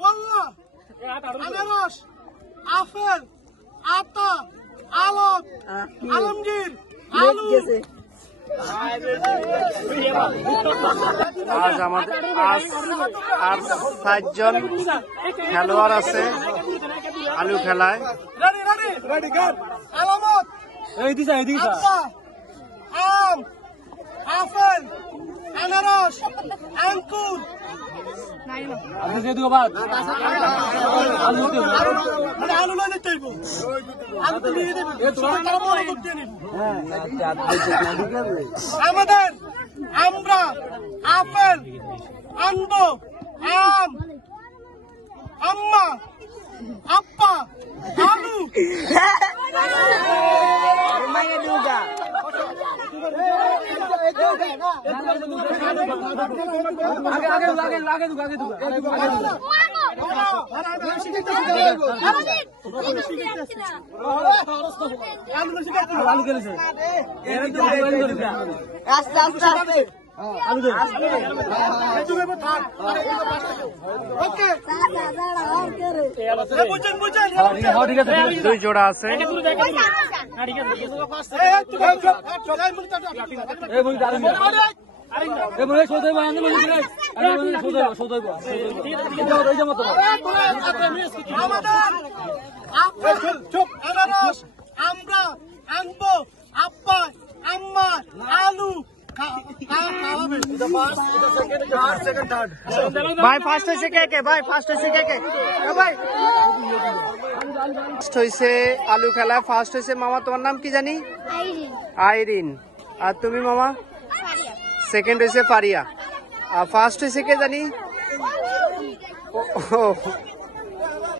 ওয়াল্লাহ, আনারস, আপেল, আতা, আলম, আলমগীর, আলু। আজ আমাদের আর 7 জন খেলোয়াড় আছে আলু খেলায়। আলামত, আতা, আম, আপেল, আনারস, আঙ্কুর। আলু লয়ে যেতে হইব, আলু তো নিয়ে দেবে, তারা মনে করতে নিব। আমাদের আমরা আপেল আনবো, আম, আম্মা, আপ্পা, আলু। দুই জোড়া আছে। আনারস আমরা আনবো, আপ্পা আম্মা আলু। ভাই ফার্স্ট হয়েছে কে? ভাই ফার্স্ট হয়েছে কে? ভাই ফার্স্ট হয়েছে আলু খেলায়, ফার্স্ট হয়েছে মামা। তোমার নাম কি জানি? আইরিন। আর তুমি মামা? সেকেন্ড হয়েছে ফারিয়া। আর ফার্স্ট হয়েছে কে জানি?